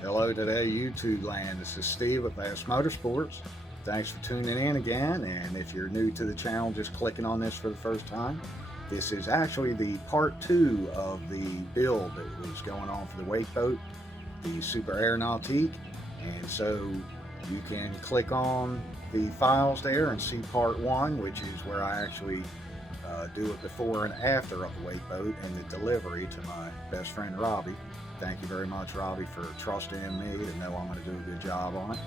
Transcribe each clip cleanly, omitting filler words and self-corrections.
Hello today, YouTube land. This is Steve with Bass Motorsports. Thanks for tuning in again. And if you're new to the channel, just clicking on this for the first time, this is actually the part 2 of the build that was going on for the wake boat, the Super Air Nautique. And so you can click on the files there and see part 1, which is where I actually do it before and after of the wake boat and the delivery to my best friend Robbie. Thank you very much, Robbie, for trusting in me to know I'm going to do a good job on it.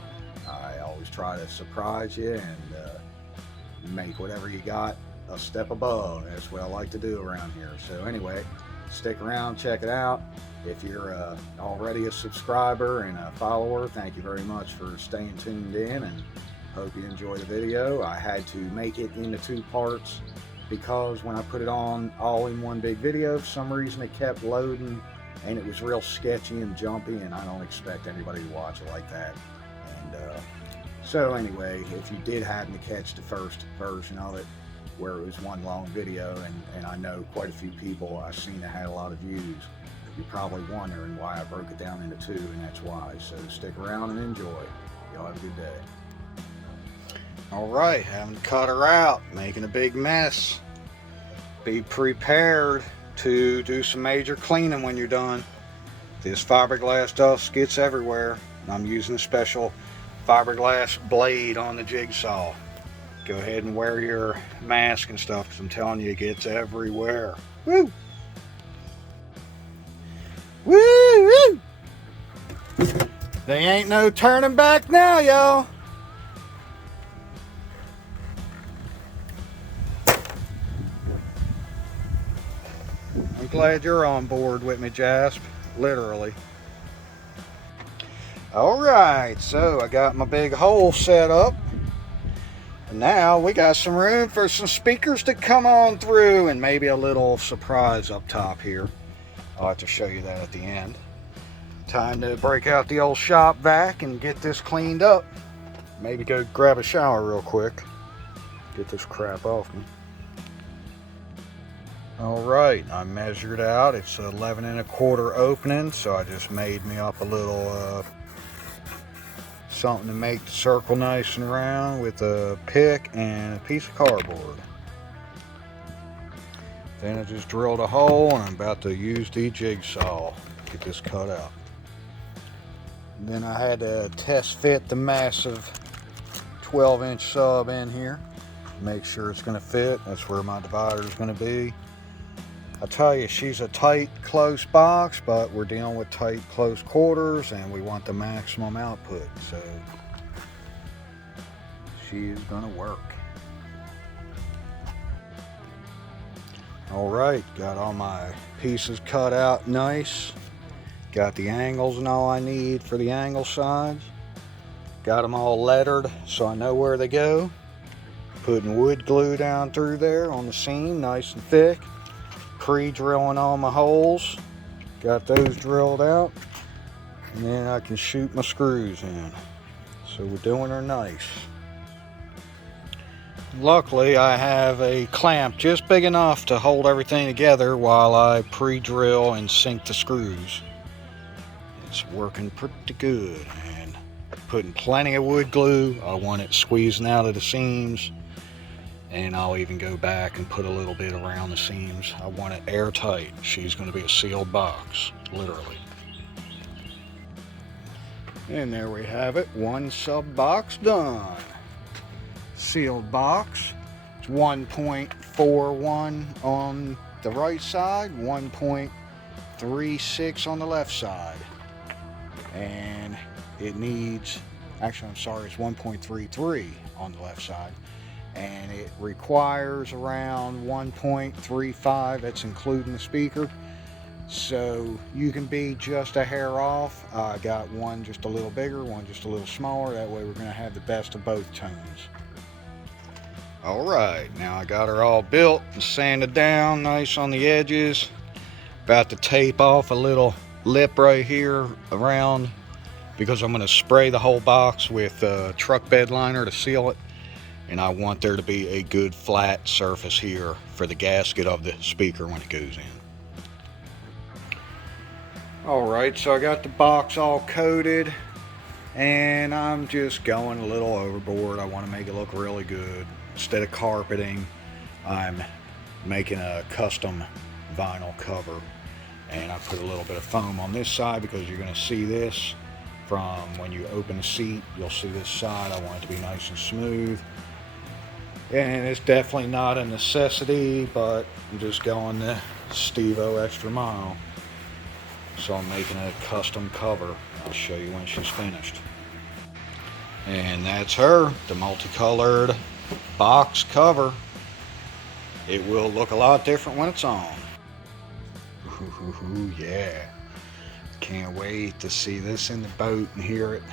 I always try to surprise you and make whatever you got a step above. That's what I like to do around here. So anyway, stick around, check it out. If you're already a subscriber and a follower, thank you very much for staying tuned in, and hope you enjoy the video. I had to make it into 2 parts because when I put it on all in one big video, for some reason it kept loading and it was real sketchy and jumpy, and I don't expect anybody to watch it like that. And so anyway, if you did happen to catch the first version of it where it was one long video, and I know quite a few people I've seen that had a lot of views, you're probably wondering why I broke it down into 2, and that's why. So stick around and enjoy. Y'all have a good day. Alright, having to cut her out, making a big mess. Be prepared to do some major cleaning when you're done. This fiberglass dust gets everywhere, and I'm using a special fiberglass blade on the jigsaw. Go ahead and wear your mask and stuff, because I'm telling you, it gets everywhere. Woo! Woo! Woo! They ain't no turning back now, y'all. I'm glad you're on board with me, Jasp. Literally. Alright, so I got my big hole set up. And now we got some room for some speakers to come on through, and maybe a little surprise up top here. I'll have to show you that at the end. Time to break out the old shop vac and get this cleaned up. Maybe go grab a shower real quick. Get this crap off me. Alright, I measured out. It's 11 1/4 opening, so I just made me up a little something to make the circle nice and round with a pick and a piece of cardboard. Then I just drilled a hole, and I'm about to use the jigsaw to get this cut out. And then I had to test fit the massive 12-inch sub in here. Make sure it's going to fit. That's where my divider is going to be. I tell you, she's a tight, close box, but we're dealing with tight, close quarters, and we want the maximum output, so she is gonna work. Alright, got all my pieces cut out nice. Got the angles and all I need for the angle sides. Got them all lettered so I know where they go. Putting wood glue down through there on the seam, nice and thick. Pre-drilling all my holes, got those drilled out, and then I can shoot my screws in. So we're doing her nice. Luckily I have a clamp just big enough to hold everything together while I pre-drill and sink the screws. It's working pretty good, and putting plenty of wood glue. I want it squeezing out of the seams. And I'll even go back and put a little bit around the seams. I want it airtight. She's going to be a sealed box, literally. And there we have it, one sub box done. Sealed box. It's 1.41 on the right side, 1.36 on the left side. And it needs, actually I'm sorry, it's 1.33 on the left side. And it requires around 1.35, that's including the speaker. So you can be just a hair off. I got one just a little bigger, one just a little smaller. That way we're going to have the best of both tones. Alright, now I got her all built and sanded down nice on the edges. About to tape off a little lip right here around, because I'm going to spray the whole box with truck bed liner to seal it. And I want there to be a good flat surface here for the gasket of the speaker when it goes in. Alright, so I got the box all coated, and I'm just going a little overboard. I want to make it look really good. Instead of carpeting, I'm making a custom vinyl cover, and I put a little bit of foam on this side because you're going to see this from when you open the seat. You'll see this side. I want it to be nice and smooth, and it's definitely not a necessity, but I'm just going the Steve-O extra mile. So I'm making a custom cover. I'll show you when she's finished. And that's her, the multicolored box cover. It will look a lot different when it's on. Ooh, yeah. Can't wait to see this in the boat and hear it.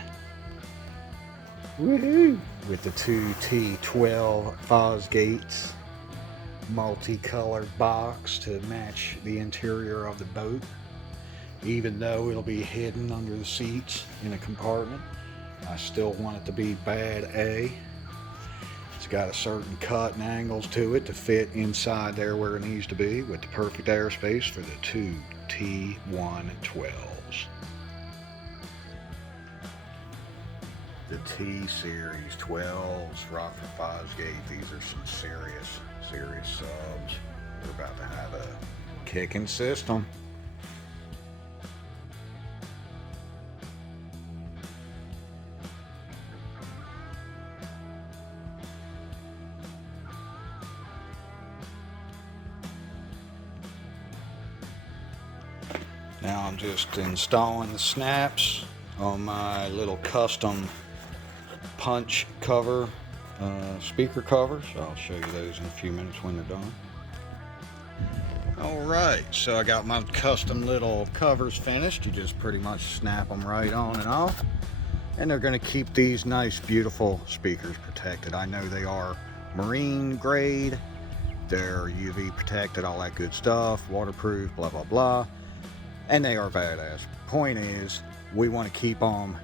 Woohoo! With the two T12 Fosgates, multicolored box to match the interior of the boat. Even though it'll be hidden under the seats in a compartment, I still want it to be bad A. It's got a certain cut and angles to it to fit inside there where it needs to be, with the perfect airspace for the two T112s. The T-Series 12s, Rockford Fosgate, these are some serious subs. They're about to have a kicking system. Now I'm just installing the snaps on my little custom punch cover, speaker covers. I'll show you those in a few minutes when they're done. Alright, so I got my custom little covers finished. You just pretty much snap them right on and off. And they're going to keep these nice, beautiful speakers protected. I know they are marine grade. They're UV protected, all that good stuff, waterproof, blah, blah, blah. And they are badass. Point is, we want to keep them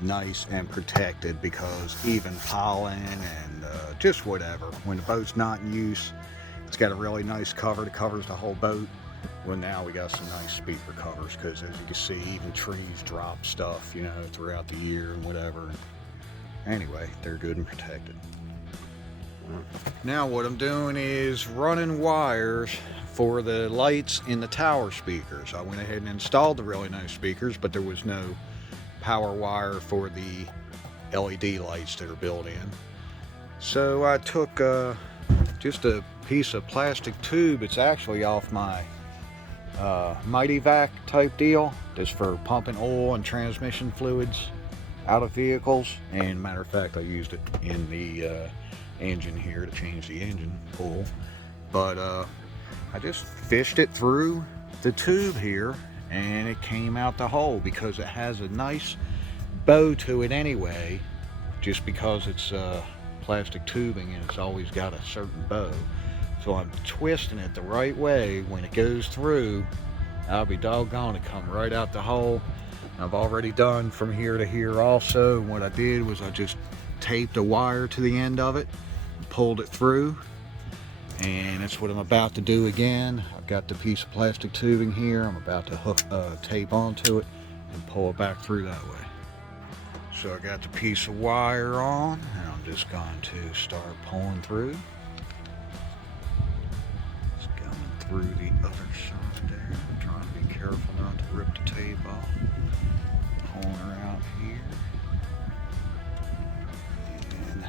nice and protected, because even pollen and just whatever, when the boat's not in use, it's got a really nice cover that covers the whole boat. Well, now we got some nice speaker covers, because as you can see, even trees drop stuff, you know, throughout the year and whatever. Anyway, they're good and protected. Now what I'm doing is running wires for the lights in the tower speakers. I went ahead and installed the really nice speakers, but there was no power wire for the LED lights that are built in. So I took just a piece of plastic tube. It's actually off my Mighty Vac type deal. That's for pumping oil and transmission fluids out of vehicles. And matter of fact, I used it in the engine here to change the engine oil. But I just fished it through the tube here, and it came out the hole, because it has a nice bow to it anyway, just because it's plastic tubing and it's always got a certain bow. So I'm twisting it the right way. When it goes through, I'll be doggone it, come right out the hole. I've already done from here to here also. What I did was I just taped a wire to the end of it, pulled it through, and that's what I'm about to do again. I've got the piece of plastic tubing here. I'm about to hook tape onto it and pull it back through that way. So I got the piece of wire on, and I'm just going to start pulling through. It's coming through the other side there. I'm trying to be careful not to rip the tape off. Pulling her out here. And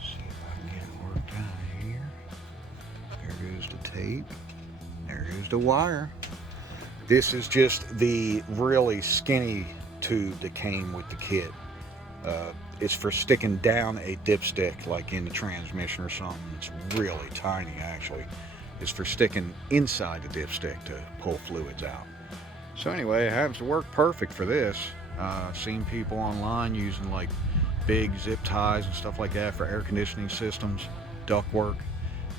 see if I can get it worked out here. There goes the tape. There goes the wire. This is just the really skinny tube that came with the kit. It's for sticking down a dipstick, like in the transmission or something. It's really tiny, actually. It's for sticking inside the dipstick to pull fluids out. So anyway, it happens to work perfect for this. I've seen people online using like big zip ties and stuff like that for air conditioning systems, ductwork.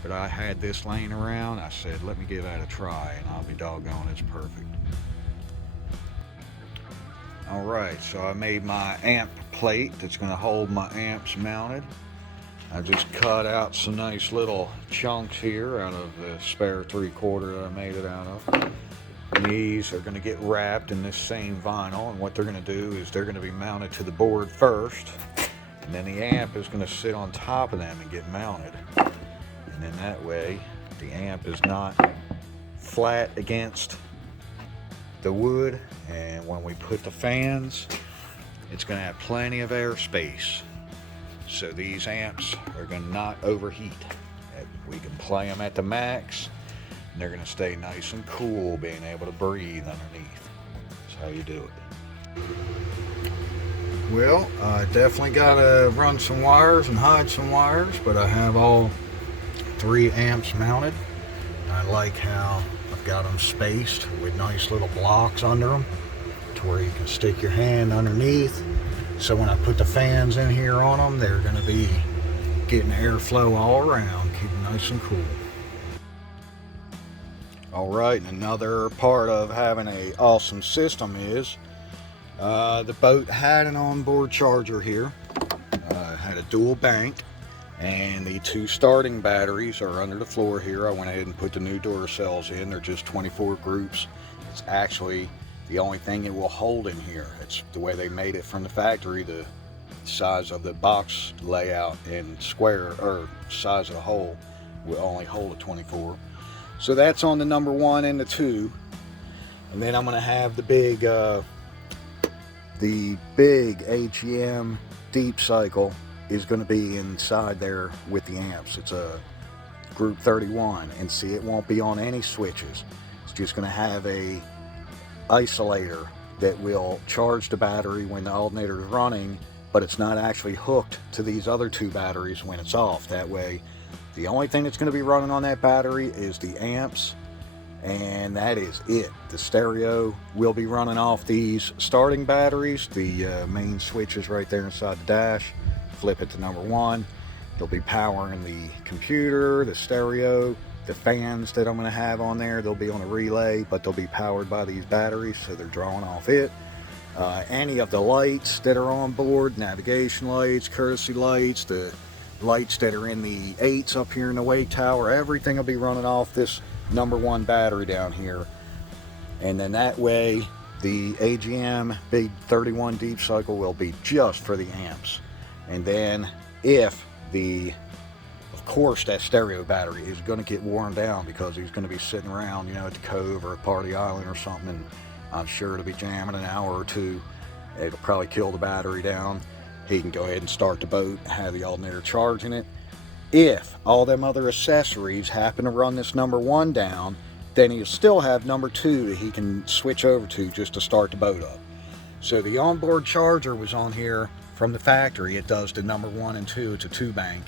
But I had this laying around. I said, let me give that a try, and I'll be doggone, it's perfect. Alright, so I made my amp plate that's going to hold my amps mounted. I just cut out some nice little chunks here out of the spare 3/4 that I made it out of. These are going to get wrapped in this same vinyl, and what they're going to do is they're going to be mounted to the board first, and then the amp is going to sit on top of them and get mounted. And then that way the amp is not flat against the wood, and when we put the fans, it's going to have plenty of air space, so these amps are going to not overheat. We can play them at the max, and they're going to stay nice and cool, being able to breathe underneath. That's how you do it. Well, I definitely got to run some wires and hide some wires, but I have all 3 amps mounted. I like how I've got them spaced with nice little blocks under them to where you can stick your hand underneath. So when I put the fans in here on them, they're going to be getting airflow all around, keeping nice and cool. Alright, and another part of having an awesome system is the boat had an onboard charger here. Had a dual bank, and the 2 starting batteries are under the floor here. I went ahead and put the new door cells in. They're just 24 groups. It's actually the only thing it will hold in here. It's the way they made it from the factory. The size of the box layout and square, or size of the hole, will only hold a 24. So that's on the number 1 and the 2. And then I'm going to have the big AGM deep cycle is going to be inside there with the amps. It's a group 31, and see, it won't be on any switches. It's just going to have a isolator that will charge the battery when the alternator is running, but it's not actually hooked to these other 2 batteries when it's off. That way, the only thing that's going to be running on that battery is the amps, and that is it. The stereo will be running off these starting batteries. The main switch is right there inside the dash. Flip it to number 1. It'll be powering the computer, the stereo, the fans that I'm going to have on there. They'll be on a relay, but they'll be powered by these batteries, so they're drawing off it. Any of the lights that are on board, navigation lights, courtesy lights, the lights that are in the 8s up here in the wake tower, everything will be running off this number 1 battery down here. And then that way the AGM big 31 deep cycle will be just for the amps. And then if of course that stereo battery is going to get worn down, because he's going to be sitting around, at the cove or a party island or something, and I'm sure it'll be jamming an hour or 2. It'll probably kill the battery down. He can go ahead and start the boat, have the alternator charging it. If all them other accessories happen to run this number 1 down, then he'll still have number 2 that he can switch over to just to start the boat up. So the onboard charger was on here from the factory. It does the number 1 and 2. It's a 2 bank.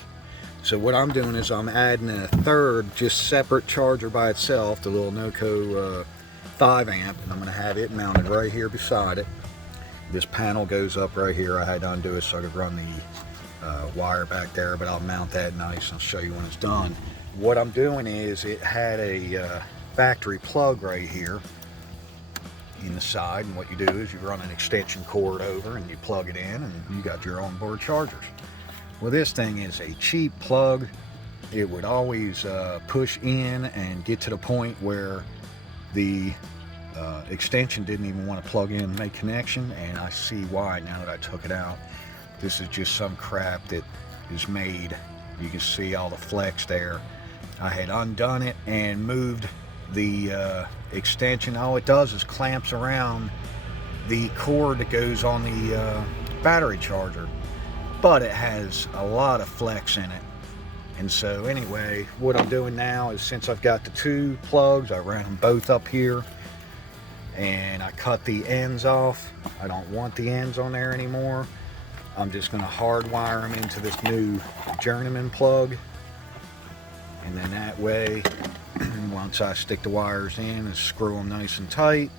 So what I'm doing is I'm adding a 3rd just separate charger by itself, the little Noco 5 amp, and I'm going to have it mounted right here beside it. This panel goes up right here. I had to undo it so I could run the wire back there, but I'll mount that nice and I'll show you when it's done. What I'm doing is, it had a factory plug right here in the side, and what you do is you run an extension cord over and you plug it in, and you got your onboard chargers. Well, this thing is a cheap plug. It would always push in and get to the point where the extension didn't even want to plug in and make connection, and I see why now that I took it out. This is just some crap that is made. You can see all the flex there. I had undone it and moved the extension. All it does is clamps around the cord that goes on the battery charger, but it has a lot of flex in it. And so anyway, what I'm doing now is, since I've got the 2 plugs, I ran them both up here and I cut the ends off. I don't want the ends on there anymore. I'm just going to hardwire them into this new journeyman plug, and then that way once I stick the wires in and screw them nice and tight,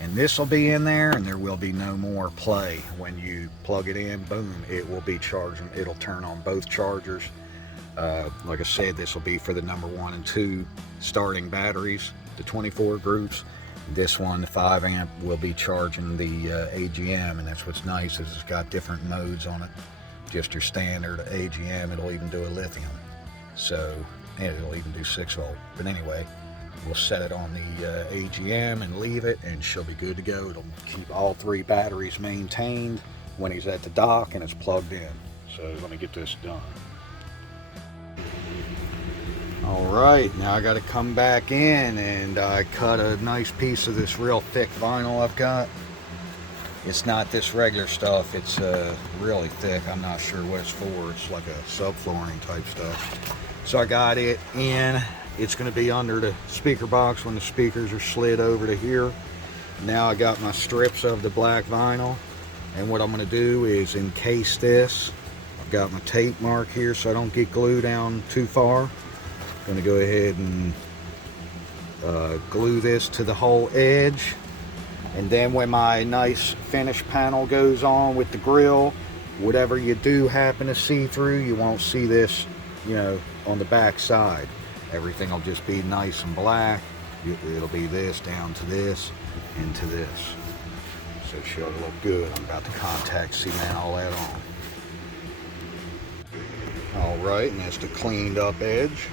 and this will be in there, and there will be no more play. When you plug it in, boom, it will be charging. It'll turn on both chargers. Like I said, this will be for the number 1 and 2 starting batteries, the 24 groups. This one, the 5 amp, will be charging the AGM, and that's what's nice, is it's got different modes on it. Just your standard AGM, it'll even do a lithium. So, and it'll even do 6 volt. But anyway, We'll set it on the AGM and leave it, and she'll be good to go. It'll keep all 3 batteries maintained when he's at the dock and it's plugged in. So let me get this done. Alright, now I got to come back in, and I cut a nice piece of this real thick vinyl I've got. It's not this regular stuff, it's really thick. I'm not sure what it's for. It's like a subflooring type stuff. So I got it in. It's going to be under the speaker box when the speakers are slid over to here. Now I got my strips of the black vinyl, and what I'm going to do is encase this. I've got my tape mark here so I don't get glue down too far. I'm going to go ahead and glue this to the whole edge, and then when my nice finish panel goes on with the grill, whatever you do happen to see through, you won't see this, you know, on the back side. Everything will just be nice and black. It'll be this down to this and to this, so it should look good. I'm about to contact cement all that on. Alright, and that's the cleaned up edge.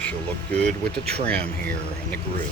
She'll look good with the trim here and the grill.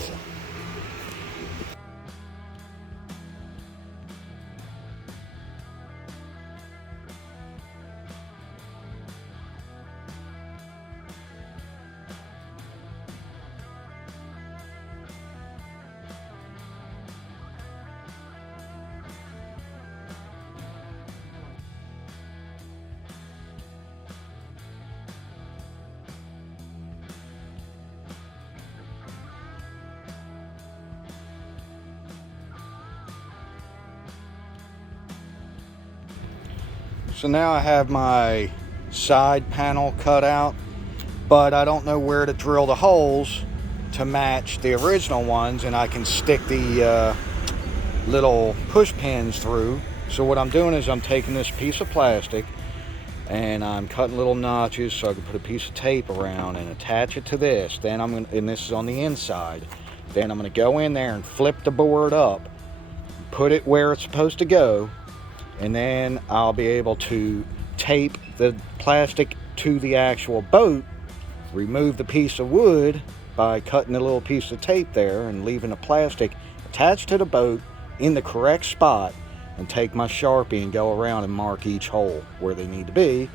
So now I have my side panel cut out, but I don't know where to drill the holes to match the original ones, and I can stick the little push pins through. So what I'm doing is I'm taking this piece of plastic and I'm cutting little notches so I can put a piece of tape around and attach it to this. Then I'm going to, and this is on the inside, then I'm going to go in there and flip the board up, put it where it's supposed to go, and then I'll be able to tape the plastic to the actual boat, remove the piece of wood by cutting a little piece of tape there and leaving the plastic attached to the boat in the correct spot, and take my Sharpie and go around and mark each hole where they need to be.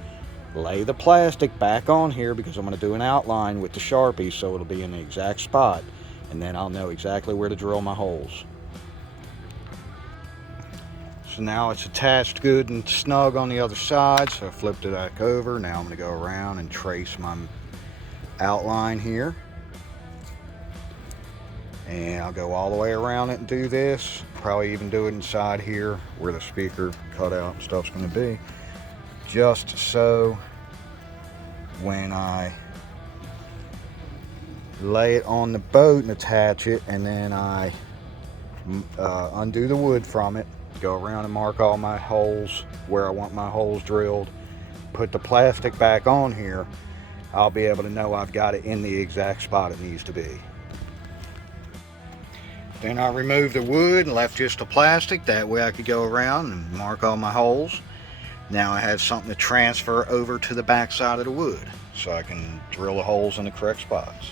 Lay the plastic back on here because I'm going to do an outline with the Sharpie so it'll be in the exact spot, and then I'll know exactly where to drill my holes. So now it's attached good and snug on the other side, so I flipped it back over. Now I'm going to go around and trace my outline here, and I'll go all the way around it and do this. Probably even do it inside here where the speaker cutout and stuff's going to be, just so when I lay it on the boat and attach it, and then I undo the wood from it, go around and mark all my holes where I want my holes drilled, put the plastic back on here, I'll be able to know I've got it in the exact spot it needs to be. Then I removed the wood and left just the plastic. That way I could go around and mark all my holes. Now I have something to transfer over to the back side of the wood so I can drill the holes in the correct spots.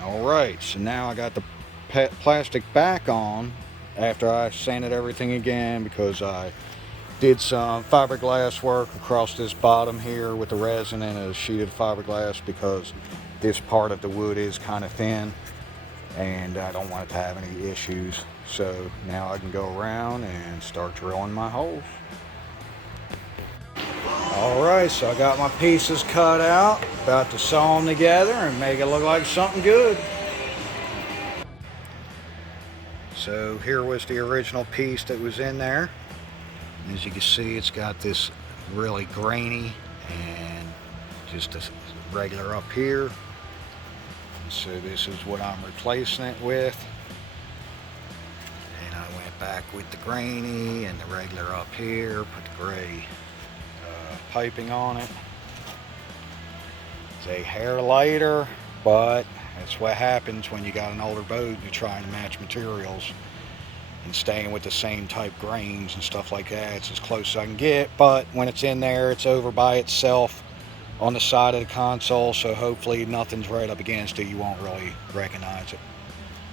Alright, so now I got the plastic back on after I sanded everything again, because I did some fiberglass work across this bottom here with the resin and a sheet of fiberglass, because this part of the wood is kind of thin and I don't want it to have any issues. So now I can go around and start drilling my holes. Alright, so I got my pieces cut out, about to saw them together and make it look like something good. So here was the original piece that was in there. As you can see, it's got this really grainy and just a regular up here. So this is what I'm replacing it with. And I went back with the grainy and the regular up here, put the gray piping on it. It's a hair lighter, but that's what happens when you got an older boat and you're trying to match materials and staying with the same type grains and stuff like that. It's as close as I can get, but when it's in there, it's over by itself on the side of the console, so hopefully nothing's right up against it. You won't really recognize it.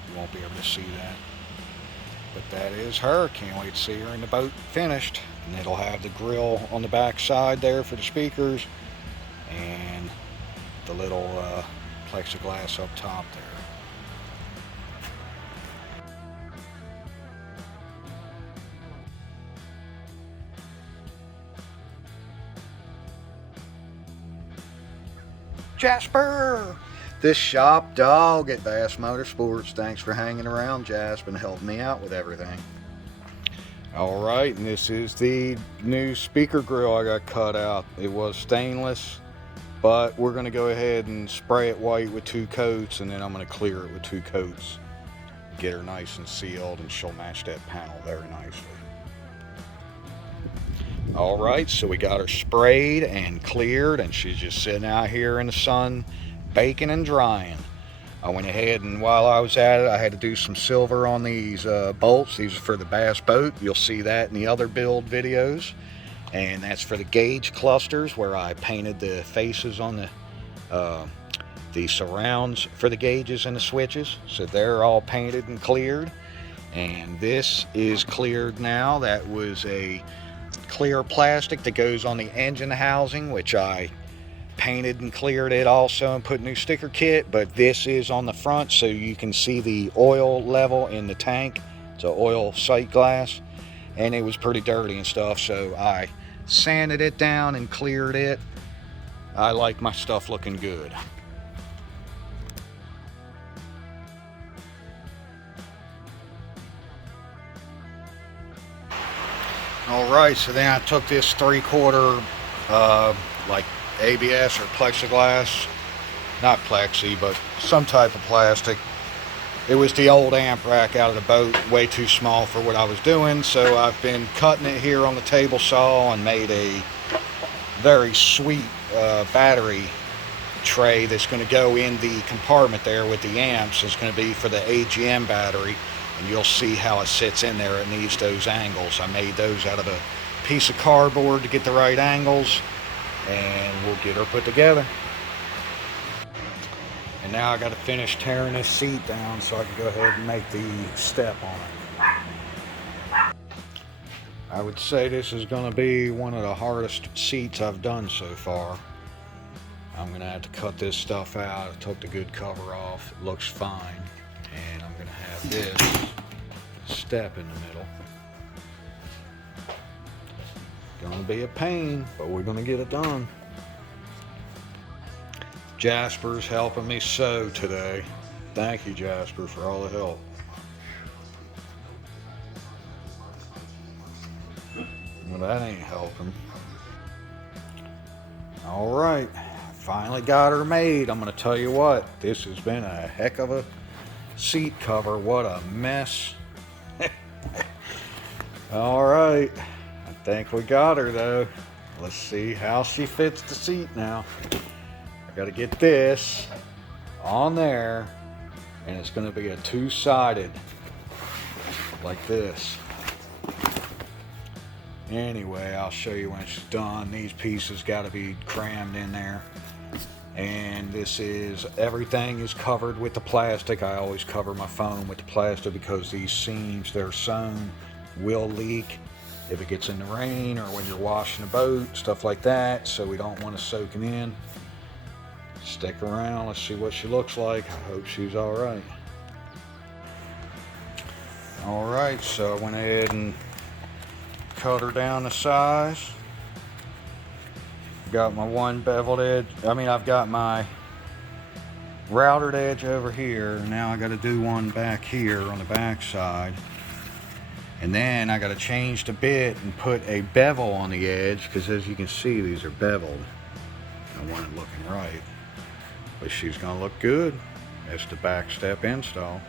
You won't be able to see that. But that is her. Can't wait to see her in the boat finished. And it'll have the grill on the back side there for the speakers and the little plexiglass up top there. Jasper! This shop dog at Bass Motorsports. Thanks for hanging around, Jasper, and helping me out with everything. Alright, and this is the new speaker grill I got cut out. It was stainless, but we're going to go ahead and spray it white with 2 coats, and then I'm going to clear it with 2 coats. Get her nice and sealed, and she'll match that panel very nicely. Alright, so we got her sprayed and cleared, and she's just sitting out here in the sun, baking and drying. I went ahead, and while I was at it, I had to do some silver on these bolts. These are for the bass boat. You'll see that in the other build videos. And that's for the gauge clusters, where I painted the faces on the surrounds for the gauges and the switches. So they're all painted and cleared. And this is cleared now. That was a clear plastic that goes on the engine housing, which I painted and cleared it also and put new sticker kit. But this is on the front, so you can see the oil level in the tank. It's an oil sight glass, and it was pretty dirty and stuff, so I sanded it down and cleared it. I like my stuff looking good. Alright, so then I took this 3/4 like ABS or plexiglass, not plexi, but some type of plastic. It was the old amp rack out of the boat, way too small for what I was doing, so I've been cutting it here on the table saw and made a very sweet battery tray that's going to go in the compartment there with the amps. It's going to be for the AGM battery, and you'll see how it sits in there. It needs those angles. I made those out of a piece of cardboard to get the right angles, and we'll get her put together. And now I got to finish tearing this seat down so I can go ahead and make the step on it. I would say this is going to be one of the hardest seats I've done so far. I'm going to have to cut this stuff out. I took the good cover off. It looks fine. And I'm going to have this step in the middle. Going to be a pain, but we're going to get it done. Jasper's helping me sew today. Thank you, Jasper, for all the help. Well, that ain't helping. All right, finally got her made. I'm gonna tell you what, this has been a heck of a seat cover. What a mess. All right, I think we got her though. Let's see how she fits the seat now. I gotta get this on there, and it's gonna be a 2-sided like this. Anyway, I'll show you when she's done. These pieces got to be crammed in there, and this is, everything is covered with the plastic. I always cover my phone with the plastic because these seams, they're sewn, will leak if it gets in the rain or when you're washing a boat, stuff like that, so we don't want to soak it in. Stick around, let's see what she looks like. I hope she's all right. All right, so I went ahead and cut her down to size. Got my one beveled edge. I've got my routed edge over here. Now I got to do one back here on the back side. And then I got to change the bit and put a bevel on the edge, because as you can see, these are beveled. I want it looking right. But she's going to look good. That's the back step install.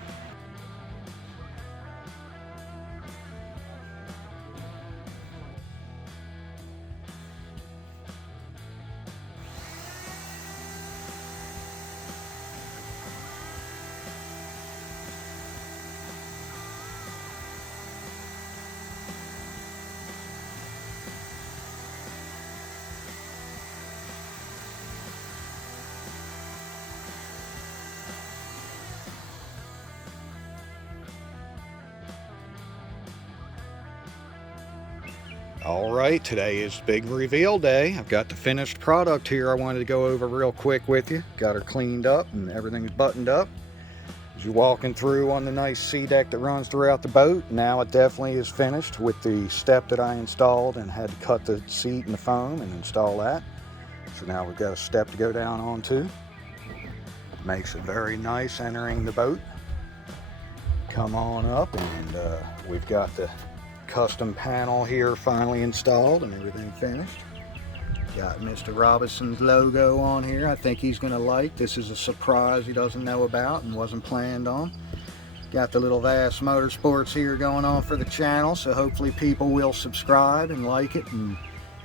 Alright, today is big reveal day. I've got the finished product here I wanted to go over real quick with you. Got her cleaned up and everything's buttoned up. As you're walking through on the nice SeaDek that runs throughout the boat, now it definitely is finished with the step that I installed and had to cut the seat and the foam and install that. So now we've got a step to go down onto. Makes it very nice entering the boat. Come on up, and we've got the custom panel here finally installed and everything finished. Got Mr. Robinson's logo on here. I think he's gonna like. This is a surprise he doesn't know about and wasn't planned on. Got the little Vast Motorsports here going on for the channel, so hopefully people will subscribe and like it and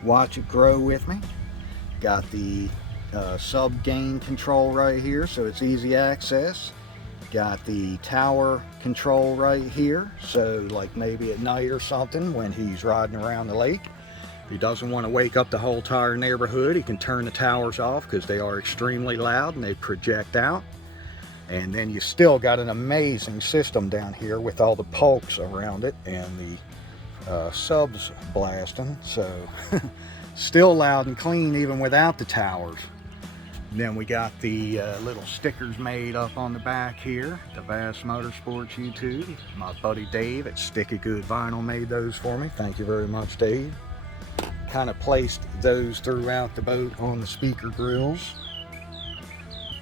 watch it grow with me. Got the sub gain control right here, so it's easy access. Got the tower control right here, so like maybe at night or something when he's riding around the lake, if he doesn't want to wake up the whole entire neighborhood, he can turn the towers off because they are extremely loud and they project out. And then you still got an amazing system down here with all the pulks around it and the subs blasting, so still loud and clean even without the towers. Then we got the little stickers made up on the back here, the Vast Motorsports YouTube. My buddy Dave at Sticky Good Vinyl made those for me. Thank you very much, Dave. Kind of placed those throughout the boat on the speaker grills.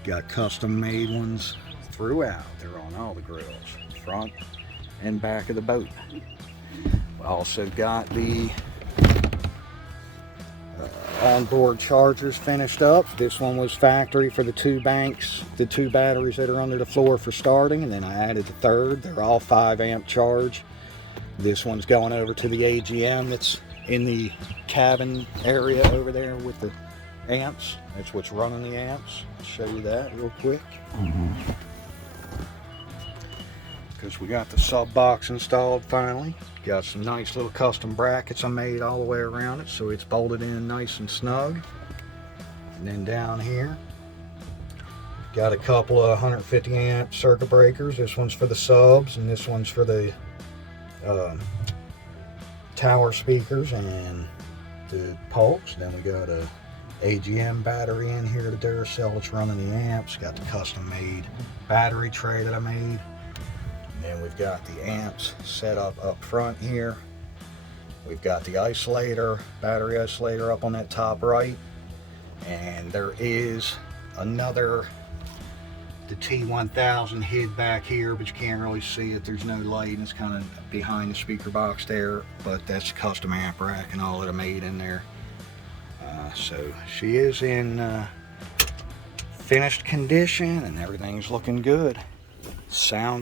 Got custom made ones throughout. They're on all the grills, front and back of the boat. We also got the onboard chargers finished up. This one was factory for the two banks, the two batteries that are under the floor for starting, and then I added the third. They're all 5 amp charge. This one's going over to the AGM that's in the cabin area over there with the amps. That's what's running the amps. I'll show you that real quick. Because we got the sub box installed finally. Got some nice little custom brackets I made all the way around it, so it's bolted in nice and snug. And then down here, got a couple of 150 amp circuit breakers. This one's for the subs, and this one's for the tower speakers and the pulks. Then we got a AGM battery in here, the Duracell that's running the amps. Got the custom made battery tray that I made. And we've got the amps set up front here. We've got the isolator, battery isolator up on that top right. And there is another, the T1000 hid back here, but you can't really see it. There's no light and it's kind of behind the speaker box there, but that's custom amp rack and all that I made in there. So she is in finished condition and everything's looking good. Sound